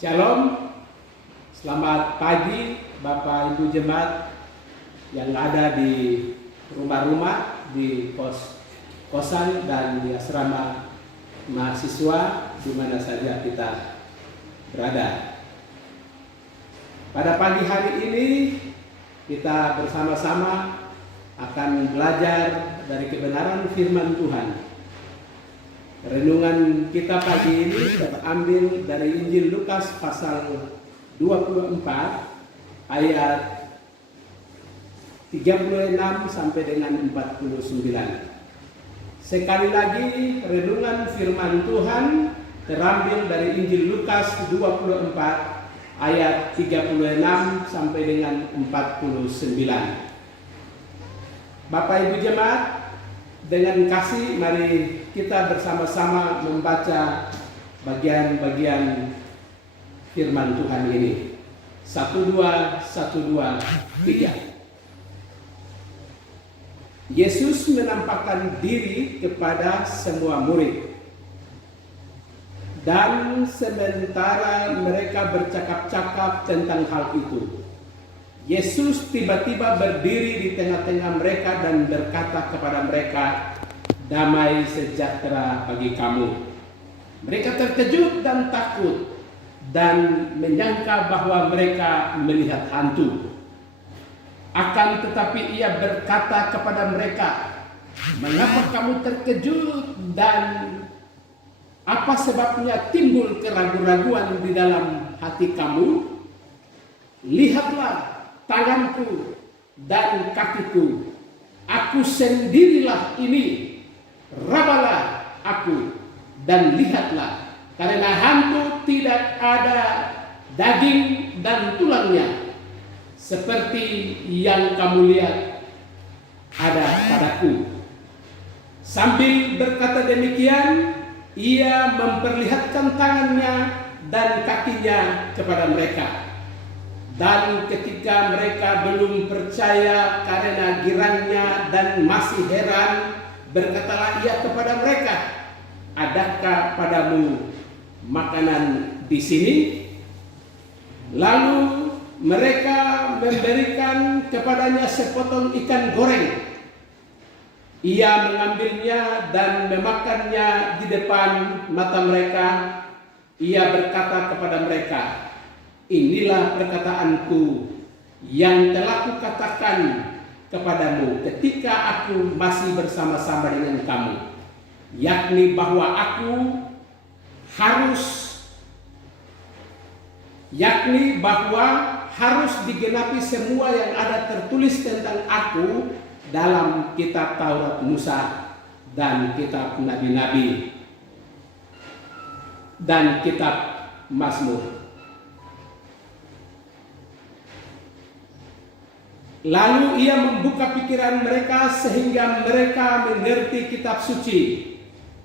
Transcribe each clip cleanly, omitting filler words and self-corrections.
Shalom, selamat pagi Bapak Ibu Jemaat yang ada di rumah-rumah, di kos-kosan dan di asrama mahasiswa di mana saja kita berada. Pada pagi hari ini kita bersama-sama akan belajar dari kebenaran firman Tuhan. Renungan kita pagi ini terambil dari Injil Lukas pasal 24 ayat 36 sampai dengan 49. Sekali lagi renungan firman Tuhan terambil dari Injil Lukas 24 ayat 36 sampai dengan 49. Bapak Ibu Jemaat, dengan kasih mari kita bersama-sama membaca bagian-bagian firman Tuhan ini. 1, 2, 1, 2, 3. Yesus menampakkan diri kepada semua murid. Dan sementara mereka bercakap-cakap tentang hal itu, Yesus tiba-tiba berdiri di tengah-tengah mereka dan berkata kepada mereka, "Damai sejahtera bagi kamu." Mereka terkejut dan takut dan menyangka bahwa mereka melihat hantu. Akan tetapi ia berkata kepada mereka, "Mengapa kamu terkejut dan apa sebabnya timbul keraguan-raguan di dalam hati kamu? Lihatlah tanganku dan kakiku, aku sendirilah ini. Rabalah aku dan lihatlah, karena hantu tidak ada daging dan tulangnya, seperti yang kamu lihat ada padaku." Sambil berkata demikian, ia memperlihatkan tangannya dan kakinya kepada mereka. Dan ketika mereka belum percaya karena girangnya dan masih heran, berkatalah ia kepada mereka, "Adakah padamu makanan di sini?" Lalu mereka memberikan kepadanya sepotong ikan goreng. Ia mengambilnya dan memakannya di depan mata mereka. Ia berkata kepada mereka, "Inilah perkataanku yang telah kukatakan kepadamu ketika aku masih bersama-sama dengan kamu, yakni bahwa harus digenapi semua yang ada tertulis tentang aku dalam kitab Taurat Musa dan kitab Nabi-Nabi dan kitab Mazmur." Lalu ia membuka pikiran mereka sehingga mereka mengerti kitab suci.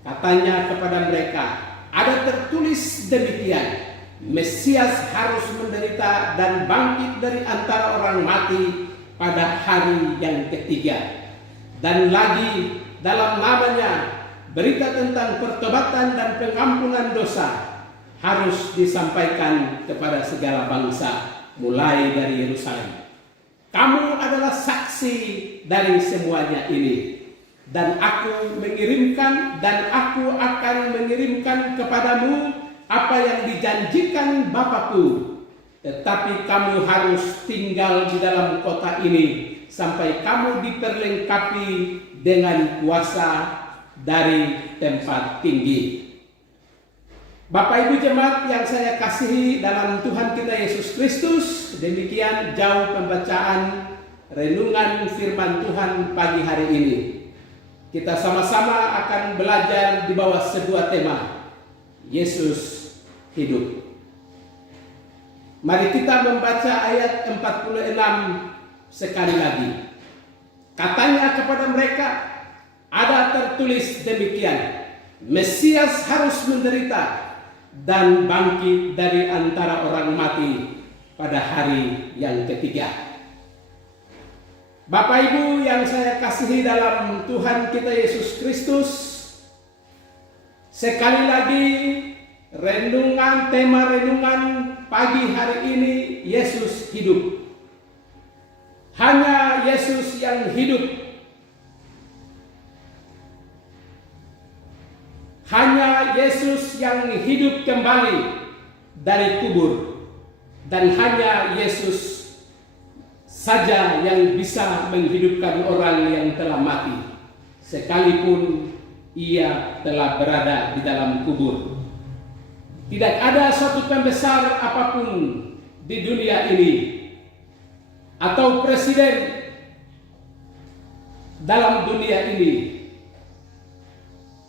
Katanya kepada mereka, "Ada tertulis demikian, Mesias harus menderita dan bangkit dari antara orang mati pada hari yang ketiga. Dan lagi dalam namanya berita tentang pertobatan dan pengampunan dosa harus disampaikan kepada segala bangsa, mulai dari Yerusalem. Kamu adalah saksi dari semuanya ini. Dan aku akan mengirimkan kepadamu apa yang dijanjikan Bapakku. Tetapi kamu harus tinggal di dalam kota ini sampai kamu diperlengkapi dengan kuasa dari tempat tinggi." Bapak Ibu Jemaat yang saya kasihi dalam Tuhan kita Yesus Kristus, demikian jauh pembacaan renungan firman Tuhan pagi hari ini. Kita sama-sama akan belajar di bawah sebuah tema, Yesus hidup. Mari kita membaca ayat 46 sekali lagi. Katanya kepada mereka, "Ada tertulis demikian, Mesias harus menderita dan bangkit dari antara orang mati pada hari yang ketiga." Bapak Ibu yang saya kasihi dalam Tuhan kita Yesus Kristus, sekali lagi tema renungan pagi hari ini, Yesus hidup. Hanya Yesus yang hidup. Hanya Yesus yang hidup kembali dari kubur. Dan hanya Yesus saja yang bisa menghidupkan orang yang telah mati, sekalipun ia telah berada di dalam kubur. Tidak ada suatu pembesar apapun di dunia ini atau presiden dalam dunia ini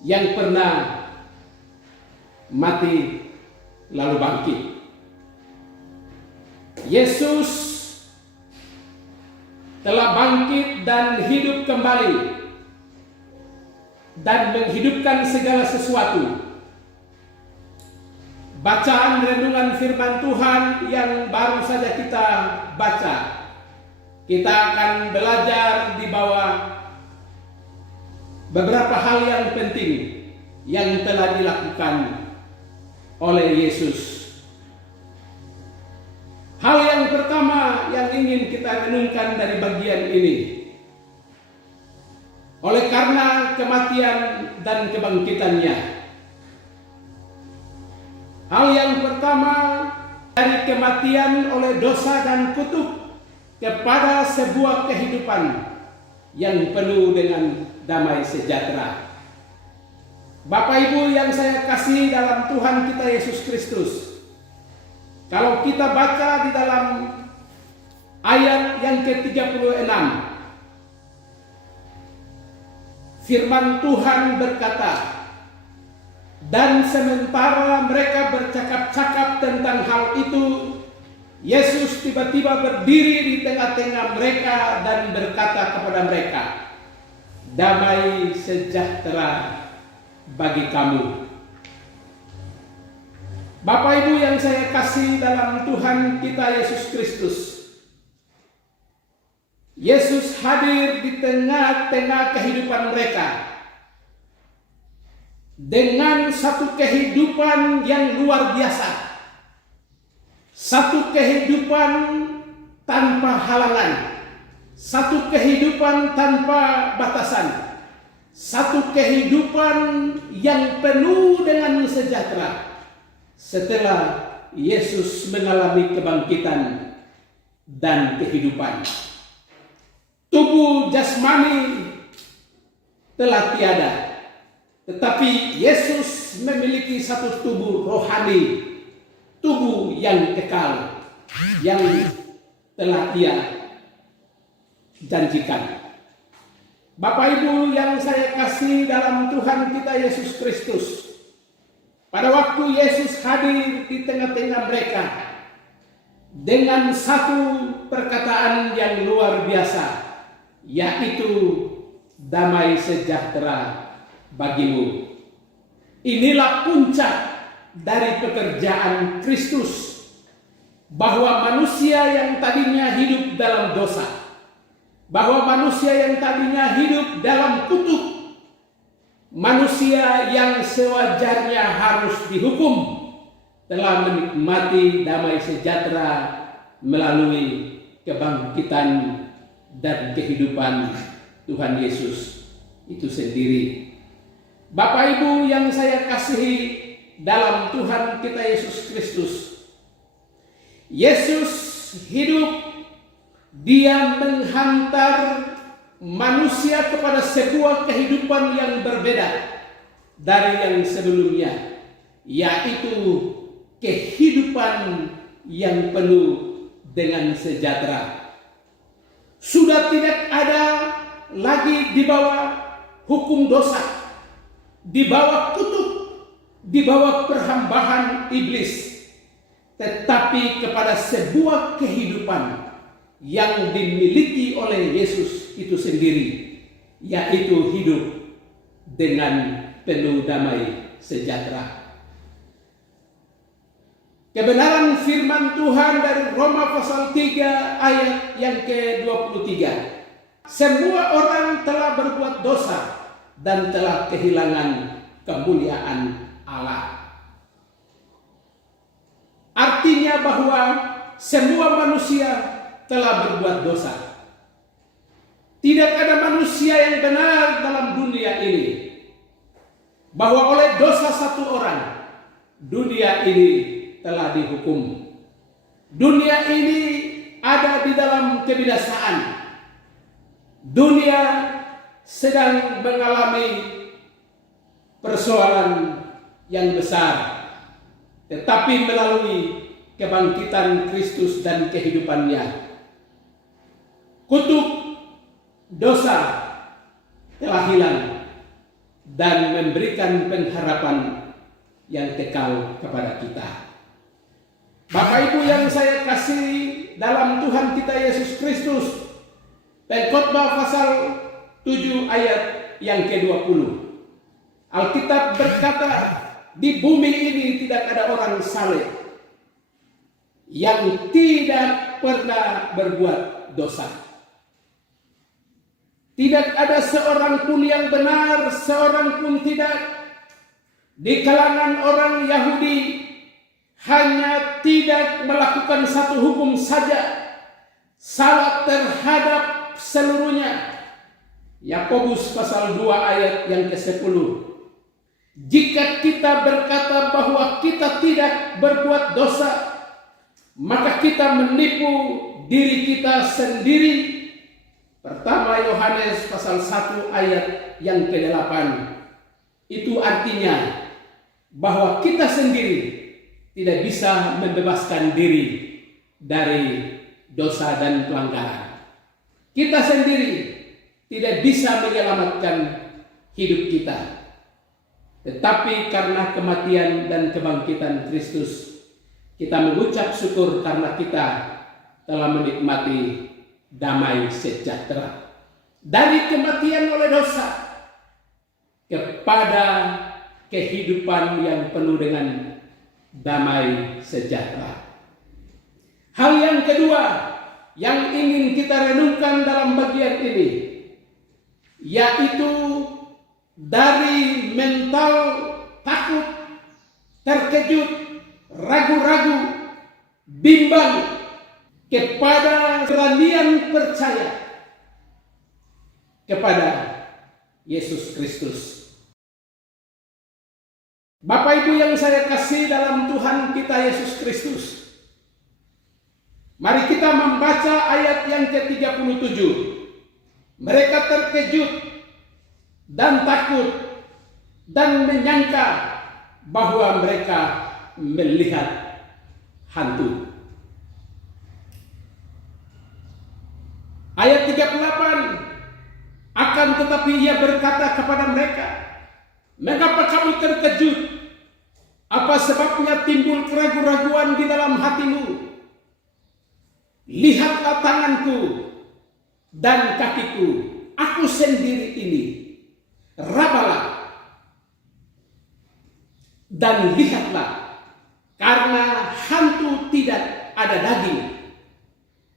yang pernah mati lalu bangkit. Yesus telah bangkit dan hidup kembali dan menghidupkan segala sesuatu. Bacaan renungan firman Tuhan yang baru saja kita baca, kita akan belajar di bawah beberapa hal yang penting yang telah dilakukan oleh Yesus. Hal yang pertama yang ingin kita renungkan dari bagian ini, oleh karena kematian dan kebangkitannya. Hal yang pertama, dari kematian oleh dosa dan kutuk kepada sebuah kehidupan yang penuh dengan damai sejahtera. Bapak Ibu yang saya kasih dalam Tuhan kita Yesus Kristus, kalau kita baca di dalam ayat yang ke-36, firman Tuhan berkata, dan sementara mereka bercakap-cakap tentang hal itu, Yesus tiba-tiba berdiri di tengah-tengah mereka dan berkata kepada mereka, damai sejahtera bagi kamu. Bapak Ibu yang saya kasih dalam Tuhan kita Yesus Kristus, Yesus hadir di tengah-tengah kehidupan mereka dengan satu kehidupan yang luar biasa, satu kehidupan tanpa halangan, satu kehidupan tanpa batasan, satu kehidupan yang penuh dengan sejahtera. Setelah Yesus mengalami kebangkitan dan kehidupan, tubuh jasmani telah tiada, tetapi Yesus memiliki satu tubuh rohani, tubuh yang kekal, yang telah Dia janjikan. Bapak Ibu yang saya kasih dalam Tuhan kita Yesus Kristus, pada waktu Yesus hadir di tengah-tengah mereka dengan satu perkataan yang luar biasa, yaitu damai sejahtera bagimu. Inilah puncak dari pekerjaan Kristus, bahwa manusia yang tadinya hidup dalam dosa, bahwa manusia yang tadinya hidup dalam kutuk, manusia yang sewajarnya harus dihukum, telah menikmati damai sejahtera melalui kebangkitan dan kehidupan Tuhan Yesus itu sendiri. Bapak Ibu yang saya kasihi dalam Tuhan kita Yesus Kristus, Yesus hidup, Dia menghantar manusia kepada sebuah kehidupan yang berbeda dari yang sebelumnya, yaitu kehidupan yang penuh dengan sejahtera. Sudah tidak ada lagi di bawah hukum dosa, di bawah kutuk, di bawah perhambahan iblis, tetapi kepada sebuah kehidupan yang dimiliki oleh Yesus itu sendiri, yaitu hidup dengan penuh damai sejahtera. Kebenaran firman Tuhan dari Roma pasal 3 ayat yang ke-23. Semua orang telah berbuat dosa dan telah kehilangan kemuliaan Allah. artinya bahwa semua manusia telah berbuat dosa. Tidak ada manusia yang benar dalam dunia ini. Bahwa oleh dosa satu orang, dunia ini telah dihukum. Dunia ini ada di dalam kebinasaan. Dunia sedang mengalami persoalan yang besar. Tetapi melalui kebangkitan Kristus dan kehidupannya, kutuk dosa telah hilang dan memberikan pengharapan yang kekal kepada kita. Bapak Ibu yang saya kasih dalam Tuhan kita Yesus Kristus, Pengkhotbah pasal 7 ayat yang ke-20. Alkitab berkata, di bumi ini tidak ada orang saleh yang tidak pernah berbuat dosa. Tidak ada seorang pun yang benar, seorang pun tidak. Di kalangan orang Yahudi hanya tidak melakukan satu hukum saja, salah terhadap seluruhnya. Yakobus pasal 2 ayat yang ke-10. Jika kita berkata bahwa kita tidak berbuat dosa, maka kita menipu diri kita sendiri. Pertama Yohanes pasal 1 ayat yang ke-8. Itu artinya bahwa kita sendiri tidak bisa membebaskan diri dari dosa dan pelanggaran. Kita sendiri tidak bisa menyelamatkan hidup kita. Tetapi karena kematian dan kebangkitan Kristus, kita mengucap syukur karena kita telah menikmati damai sejahtera. Dari kematian oleh dosa kepada kehidupan yang penuh dengan damai sejahtera. Hal yang kedua yang ingin kita renungkan dalam bagian ini, yaitu dari mental takut, terkejut, ragu-ragu, bimbang kepada keberanian percaya kepada Yesus Kristus. Bapak Ibu yang saya kasih dalam Tuhan kita Yesus Kristus, mari kita membaca ayat yang ke-37. Mereka terkejut dan takut dan menyangka bahwa mereka melihat hantu. Ayat 38, akan tetapi ia berkata kepada mereka, mengapa kamu terkejut? Apa sebabnya timbul keraguan-raguan di dalam hatimu? Lihatlah tanganku dan kakiku, aku sendiri ini. Rabalah dan lihatlah, karena hantu tidak ada daging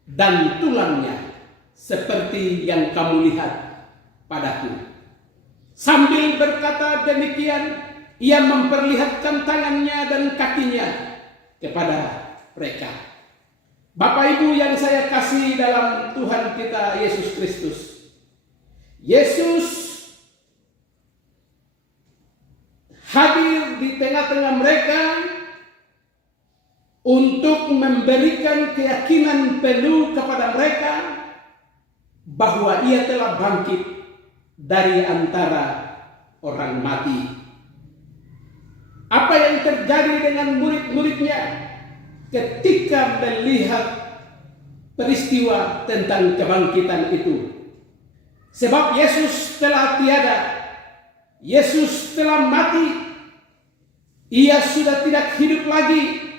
dan tulangnya seperti yang kamu lihat padaku. Sambil berkata demikian, ia memperlihatkan tangannya dan kakinya kepada mereka. Bapak Ibu yang saya kasih dalam Tuhan kita Yesus Kristus, Yesus hadir di tengah-tengah mereka untuk memberikan keyakinan penuh kepada mereka bahwa ia telah bangkit dari antara orang mati. Apa yang terjadi dengan murid-muridnya ketika melihat peristiwa tentang kebangkitan itu? Sebab Yesus telah tiada, Yesus telah mati, ia sudah tidak hidup lagi.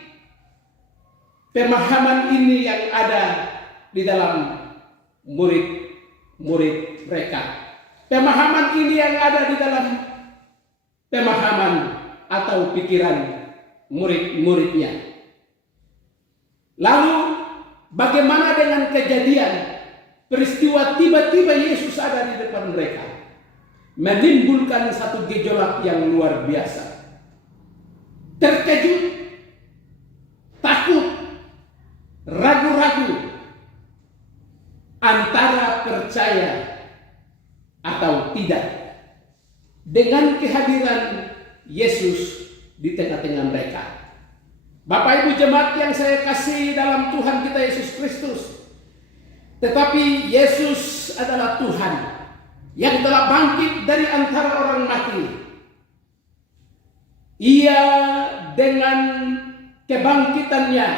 Pemahaman ini yang ada di dalam murid-murid mereka. Pemahaman ini yang ada di dalam pemahaman atau pikiran murid-muridnya. Lalu bagaimana dengan kejadian peristiwa tiba-tiba Yesus ada di depan mereka, menimbulkan satu gejolak yang luar biasa. Terkejut, takut ragu-ragu antara percaya atau tidak dengan kehadiran Yesus di tengah-tengah mereka. Bapak Ibu jemaat yang saya kasih dalam Tuhan kita Yesus Kristus, tetapi Yesus adalah Tuhan yang telah bangkit dari antara orang mati. Ia dengan kebangkitannya,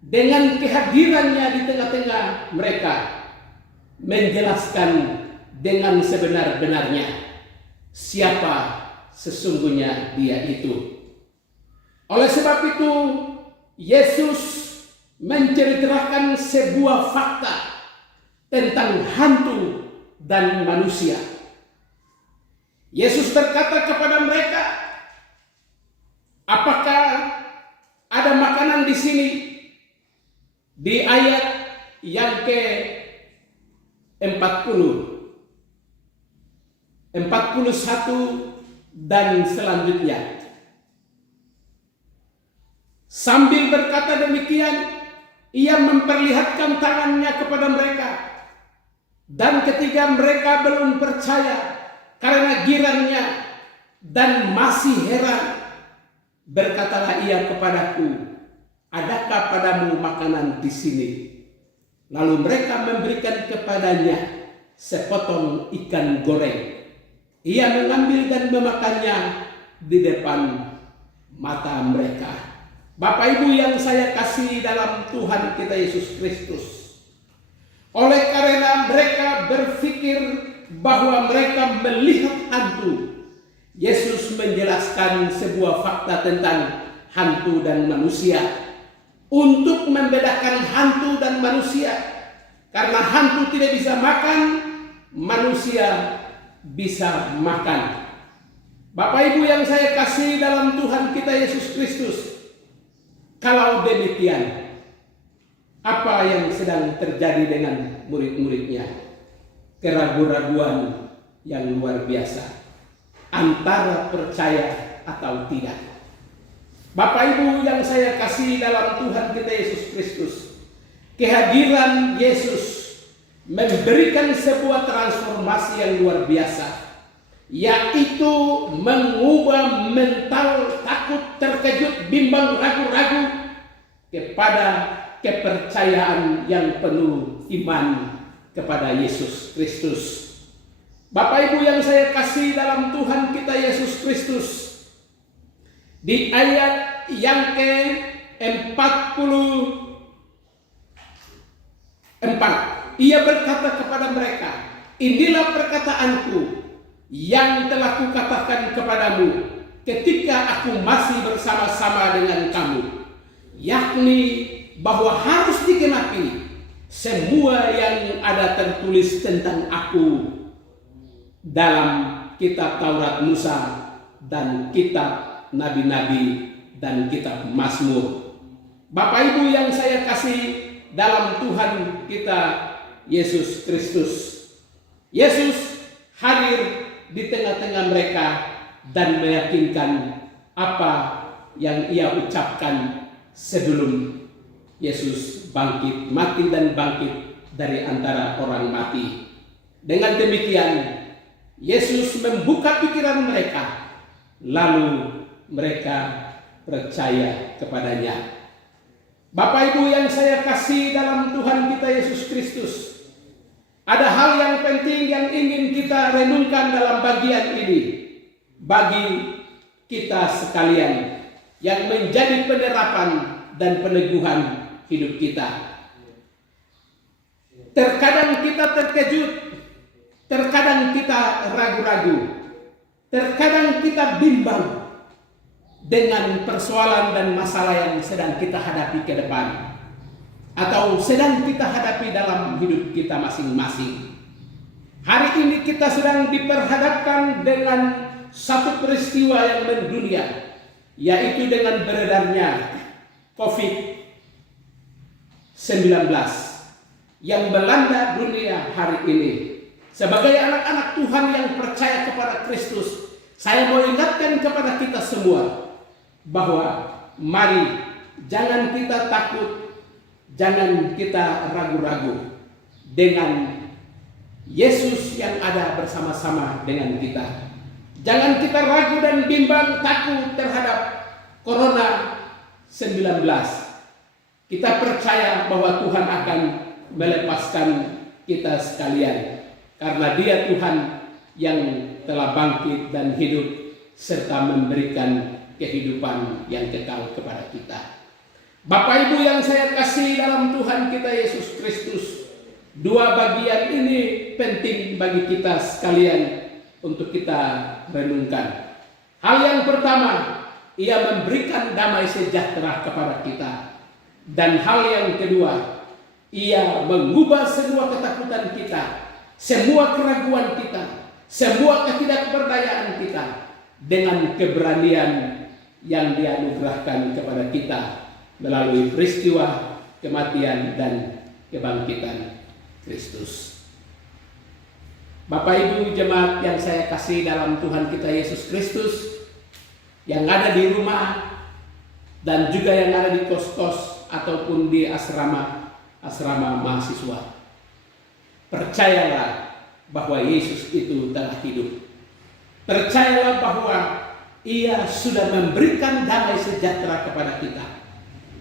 dengan kehadirannya di tengah-tengah mereka, menjelaskan dengan sebenar-benarnya siapa sesungguhnya dia itu. Oleh sebab itu, Yesus menceritakan sebuah fakta tentang hantu dan manusia. Yesus berkata kepada mereka, apakah ada makanan di sini? Di ayat yang ke-40, 41 dan selanjutnya. Sambil berkata demikian, ia memperlihatkan tangannya kepada mereka. Dan ketika mereka belum percaya karena girannya dan masih heran, berkatalah ia kepadaku, adakah padamu makanan di sini? Lalu mereka memberikan kepadanya sepotong ikan goreng. Ia mengambil dan memakannya di depan mata mereka. Bapak Ibu yang saya kasih dalam Tuhan kita Yesus Kristus, oleh karena mereka berpikir bahwa mereka melihat hantu, Yesus menjelaskan sebuah fakta tentang hantu dan manusia untuk membedakan hantu dan manusia. Karena hantu tidak bisa makan, manusia bisa makan. Bapak Ibu yang saya kasih dalam Tuhan kita Yesus Kristus, kalau demikian, apa yang sedang terjadi dengan murid-muridnya? Keraguan-raguan yang luar biasa antara percaya atau tidak. Bapak Ibu yang saya kasih dalam Tuhan kita Yesus Kristus, kehadiran Yesus memberikan sebuah transformasi yang luar biasa, yaitu mengubah mental takut, terkejut, bimbang, ragu-ragu kepada kepercayaan yang penuh iman kepada Yesus Kristus. Bapak Ibu yang saya kasih dalam Tuhan kita Yesus Kristus, di ayat yang ke-44, ia berkata kepada mereka, inilah perkataanku yang telah kukatakan kepadamu ketika aku masih bersama-sama dengan kamu, yakni bahwa harus digenapi semua yang ada tertulis tentang aku dalam kitab Taurat Musa dan kitab nabi-nabi dan kitab Mazmur. Bapak Ibu yang saya kasih dalam Tuhan kita Yesus Kristus, Yesus hadir di tengah-tengah mereka dan meyakinkan apa yang ia ucapkan sebelum Yesus bangkit, mati dan bangkit dari antara orang mati. Dengan demikian, Yesus membuka pikiran mereka, lalu mereka percaya kepadanya. Bapak Ibu yang saya kasih dalam Tuhan kita Yesus Kristus, ada hal yang penting yang ingin kita renungkan dalam bagian ini bagi kita sekalian yang menjadi penerapan dan peneguhan hidup kita. Terkadang kita terkejut, terkadang kita ragu-ragu, terkadang kita bimbang dengan persoalan dan masalah yang sedang kita hadapi ke depan, atau sedang kita hadapi dalam hidup kita masing-masing. Hari ini kita sedang diperhadapkan dengan satu peristiwa yang mendunia, yaitu dengan beredarnya COVID-19 yang melanda dunia hari ini. Sebagai anak-anak Tuhan yang percaya kepada Kristus, saya mau ingatkan kepada kita semua bahwa mari jangan kita takut, Jangan kita ragu-ragu dengan Yesus yang ada bersama-sama dengan kita. Jangan kita ragu dan bimbang takut terhadap Corona-19. Kita percaya bahwa Tuhan akan melepaskan kita sekalian, karena Dia Tuhan yang telah bangkit dan hidup serta memberikan kehidupan yang kekal kepada kita. Bapak Ibu yang saya kasih dalam Tuhan kita Yesus Kristus, dua bagian ini penting bagi kita sekalian untuk kita renungkan. Hal yang pertama, Ia memberikan damai sejahtera kepada kita. Dan hal yang kedua, Ia mengubah semua ketakutan kita, semua keraguan kita, semua ketidakberdayaan kita dengan keberanian yang dianugerahkan kepada kita melalui peristiwa kematian dan kebangkitan Kristus. Bapak Ibu jemaat yang saya kasih dalam Tuhan kita Yesus Kristus, yang ada di rumah dan juga yang ada di kos-kos ataupun di asrama mahasiswa. Percayalah bahwa Yesus itu telah hidup. Percayalah bahwa Ia sudah memberikan damai sejahtera kepada kita.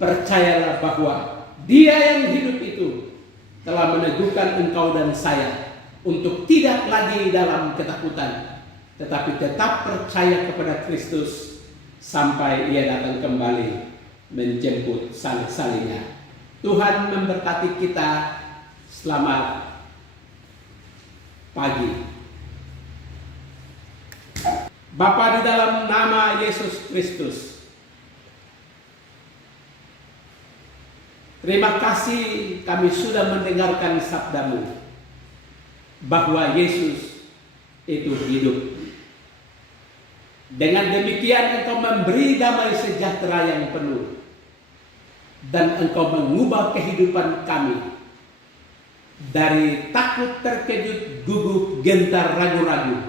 Percayalah bahwa Dia yang hidup itu telah meneguhkan engkau dan saya untuk tidak lagi dalam ketakutan, tetapi tetap percaya kepada Kristus sampai Ia datang kembali menjemput salib-salibnya. Tuhan memberkati kita. Selamat pagi. Bapa, di dalam nama Yesus Kristus, terima kasih kami sudah mendengarkan sabda-Mu bahwa Yesus itu hidup. Dengan demikian Engkau memberi damai sejahtera yang penuh, dan Engkau mengubah kehidupan kami dari takut, terkejut, gugup, gentar, ragu-ragu.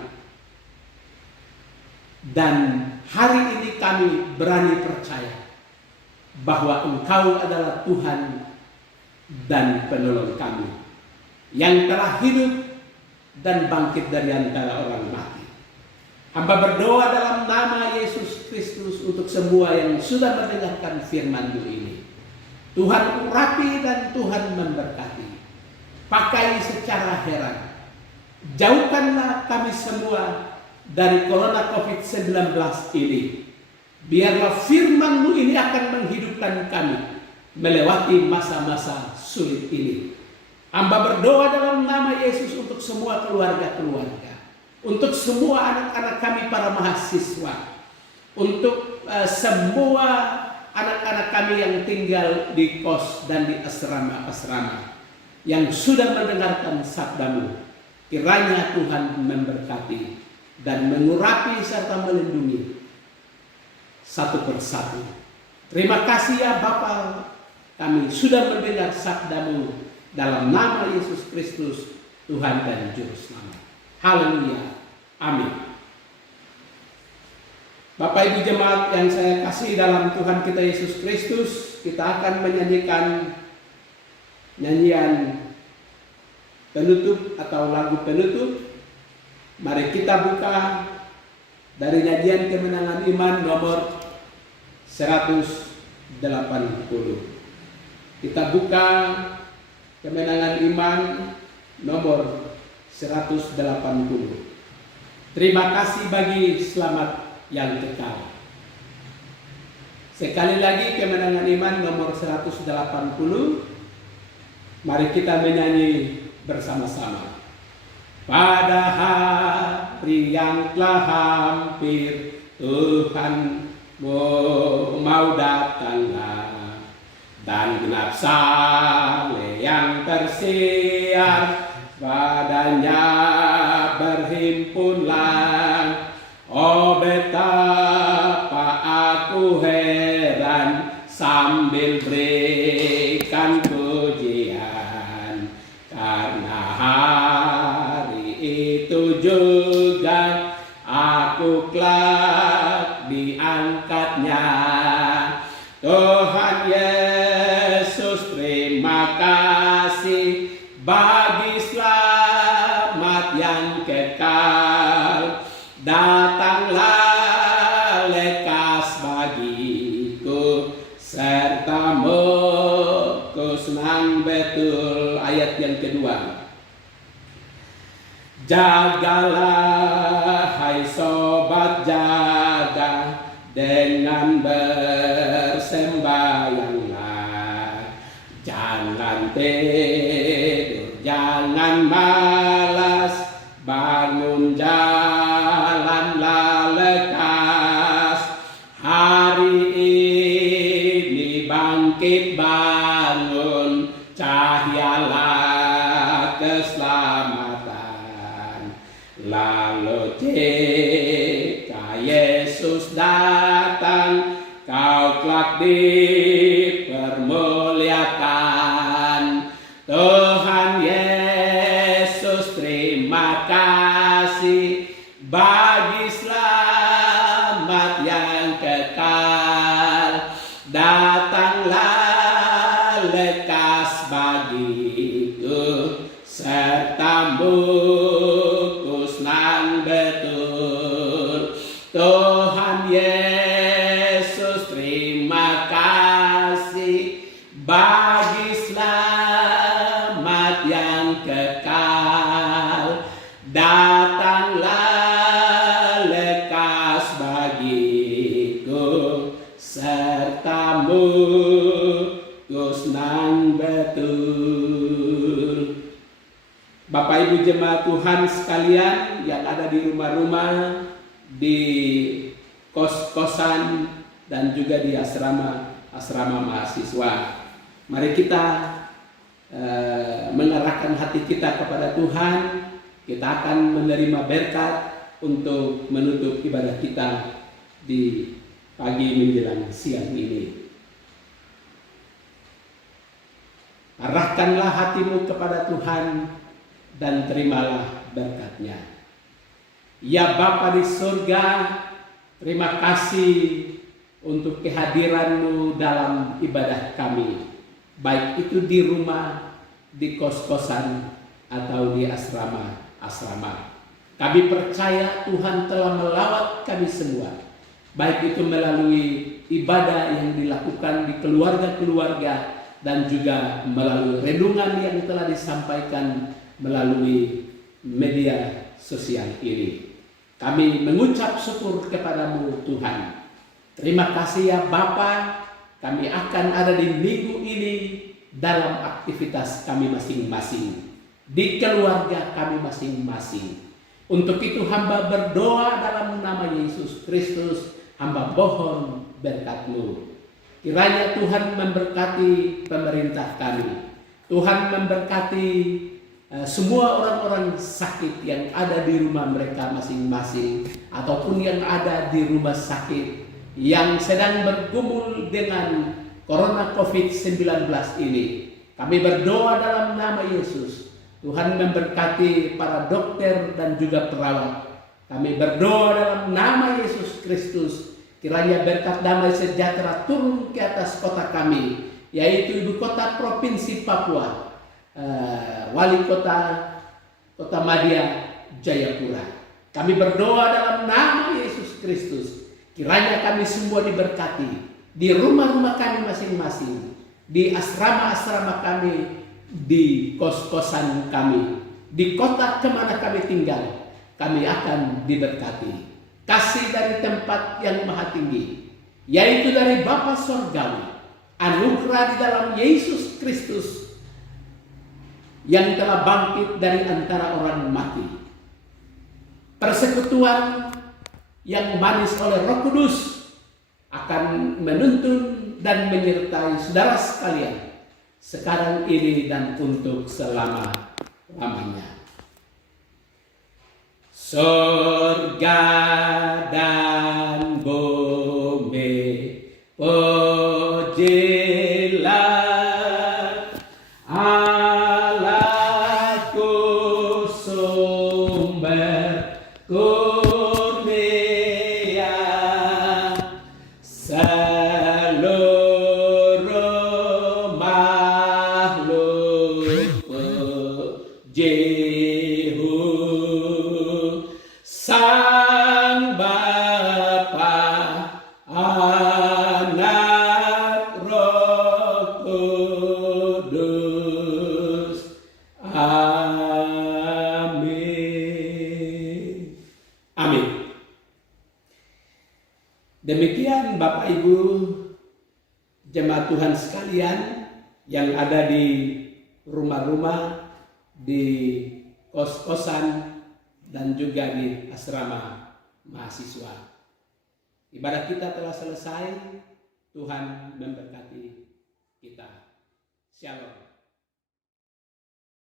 Dan hari ini kami berani percaya bahwa Engkau adalah Tuhan dan penolong kami yang telah hidup dan bangkit dari antara orang mati. Hamba berdoa dalam nama Yesus Kristus untuk semua yang sudah mendengarkan firman-Mu ini. Tuhan urapi dan Tuhan memberkati. Pakai secara heran. Jauhkanlah kami semua dari corona COVID-19 ini. Biarlah firman-Mu ini akan menghidupkan kami melewati masa-masa sulit ini. Hamba berdoa dalam nama Yesus untuk semua keluarga-keluarga, untuk semua anak-anak kami para mahasiswa, untuk semua anak-anak kami yang tinggal di kos dan di asrama-asrama yang sudah mendengarkan sabda-Mu. Kiranya Tuhan memberkati dan mengurapi serta melindungi satu persatu. Terima kasih ya Bapa, kami sudah mendengar sabda-Mu dalam nama Yesus Kristus, Tuhan dan Juru Selamat. Haleluya. Amin. Bapak Ibu jemaat yang saya kasih dalam Tuhan kita Yesus Kristus, kita akan menyanyikan nyanyian penutup atau lagu penutup. Mari kita buka dari nyanyian Kemenangan Iman nomor 180. Kita buka Kemenangan Iman nomor 180. Terima kasih bagi selamat yang kekal. Sekali lagi Kemenangan Iman nomor 180. Mari kita menyanyi bersama-sama. Pada hari yang telah hampir, Tuhan mau datanglah, dan genap saleh yang tersiar padanya berhimpunlah. Oh betapa aku heran sambil berikan pujian, karena hari itu juga aku kelak diangkatnya. Tuhan Yesus terima Jagalah hai sobat, jaga dengan bersembayanglah. Jangan tidur, jangan malas, bangun jalanlah lekas. Hari ini bangkit bangun, cahayalah keselamatan. Lalu jika Yesus datang, kau kelak dipermuliakan. Tuhan Yesus, terima kasih bagi selamat yang kekal. Datanglah lekas bagiku, serta bungkus nan betul. Tuhan Yesus, terima kasih bagi selamat yang kekal. Datanglah lekas bagiku, serta bungkus nan betul. Bapak Ibu jemaat Tuhan sekalian yang ada di rumah-rumah, di kos-kosan, dan juga di asrama mahasiswa, mari kita mengarahkan hati kita kepada Tuhan. Kita akan menerima berkat untuk menutup ibadah kita di pagi menjelang siang ini. Arahkanlah hatimu kepada Tuhan dan terimalah berkat-Nya. Ya Bapa di surga, terima kasih untuk kehadiran-Mu dalam ibadah kami, baik itu di rumah, di kos-kosan, atau di asrama. Kami percaya Tuhan telah melawat kami semua, baik itu melalui ibadah yang dilakukan di keluarga-keluarga, dan juga melalui renungan yang telah disampaikan melalui media sosial ini. Kami mengucap syukur kepadamu Tuhan. Terima kasih ya Bapa. Kami akan ada di minggu ini dalam aktivitas kami masing-masing, di keluarga kami masing-masing. Untuk itu hamba berdoa dalam nama Yesus Kristus. Hamba mohon berkat-Mu. Kiranya Tuhan memberkati pemerintah kami. Tuhan memberkati semua orang-orang sakit yang ada di rumah mereka masing-masing, ataupun yang ada di rumah sakit yang sedang bergumul dengan Corona COVID-19 ini. Kami berdoa dalam nama Yesus. Tuhan memberkati para dokter dan juga perawat. Kami berdoa dalam nama Yesus Kristus. Kiranya berkat damai sejahtera turun ke atas kota kami, yaitu ibu kota provinsi Papua, wali kota Madya Jayapura. Kami berdoa dalam nama Yesus Kristus. Kiranya kami semua diberkati di rumah-rumah kami masing-masing, di asrama-asrama kami, di kos-kosan kami, di kota kemana kami tinggal, kami akan diberkati. Kasih dari tempat yang maha tinggi, yaitu dari Bapa Sorgawi, anugerah di dalam Yesus Kristus yang telah bangkit dari antara orang mati, persekutuan yang manis oleh Roh Kudus akan menuntun dan menyertai saudara sekalian sekarang ini dan untuk selama-lamanya. Surga dan bumi pujilah Allahku, sumber kurnia. Seluruh makhluk puji Sang Bapa, Anak, Roh Amin. Demikian Bapak Ibu jemaat Tuhan sekalian yang ada di rumah-rumah, di kos-kosan, dan juga di asrama mahasiswa. Ibadah kita telah selesai. Tuhan memberkati kita. Shalom.